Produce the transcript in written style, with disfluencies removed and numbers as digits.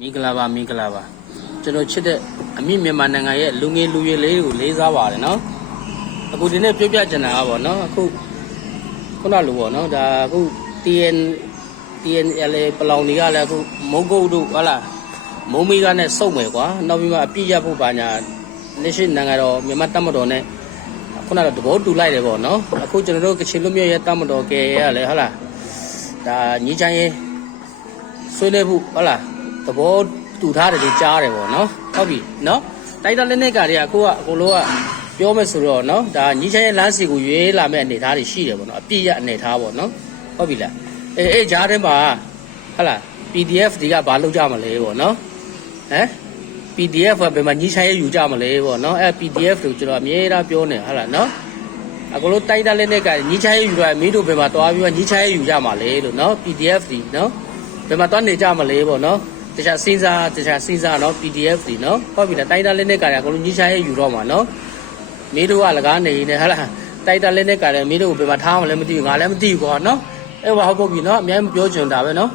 Mingalaကျွန်တော်ချစ်တဲ့အမိမြန်မာနိုင်ငံရဲ့လူငယ်လူရွယ်လေးကိုလေးစားပါတယ်နော်အခုဒီနေ့ပြောပြချင်တာကပေါ့နော်အခုခုနလိုပေါ့နော်ဒါအခု TNL ပလောင်တွေကလည်းအခုမုံကုတ်တို့ဟုတ်လားမုံမီကနဲ့စုံမယ်ကွာနောက်ပြီးမှအပြည့်ရဖို့ပါညာလက်ရှိနိုင်ငံတော်မြန်မာတပ်မတော်နဲ့ခုနကသဘောတူလိုက်တယ်ပေါ့နော်အခုကျွန်တော်တို့ကချင်လူမျိုးရဲ့တပ်မတော်ကရလည်းဟုတ်လားဒါညီချမ်းရေးဆွေးနွေးဖို့ဟုတ်လားသဘောတူထားတယ်ကြားတယ်ပေါ့နော်ဟုတ်ပြီနော်တိုက်တာလက်နဲ့ကတွေကအခုအလိုကပြောမယ်ဆိုတော့နော်ဒါညီချမ်းရဲ့လမ်းစီကိုရွေးလာမဲ့အနေအထားတွေရှိတယ်ပေါ့နော်အပြည့်ရအနေအထားပေါ့နော်ဟုတ်ပြီလားအေးကြားထဲမှာဟုတ်လား PDF တွေကဘာလုပ်ကြမလဲပေါ့နော်ဟမ် PDF ကဘယ်မှာညီချမ်းရဲ့ယူကြမလဲပေါ့နော်PDF တို့ကျွန်တော်အမြဲတမ်းပြောနေဟုတ်လားနော်အခုလိုတိုက်တာလက်နဲ့ကညီချမ်းရဲ့ယူရမင်းတို့ဘယ်မှာတွားပြီးညီချမ်းရဲ့ယူကြမှာလဲလို့နော် PDF တွေနော်ဘယ်မှာတွားနေကြမလဲပေါ့နော်တခြားစဉ်းစားနော် PDF တွေနော်ဟုတ်ပြီလားတိုက်တာလက်နဲ့ကလည်းအခုလိုညီချမ်းရဲ့ယူတော့မှာနော်မင်းတို့ကလကားနေနေဟုတ်လားတိုက်တာလက်နဲ့ကလည်းမင်းတို့ဘယ်မှာထားမလဲမသိဘူးငါလည်းမသိဘူးကွာနော်အဲ့ဘာဟုတ်ပြီနော်အများကြီးမပြောချင်တာပဲနော်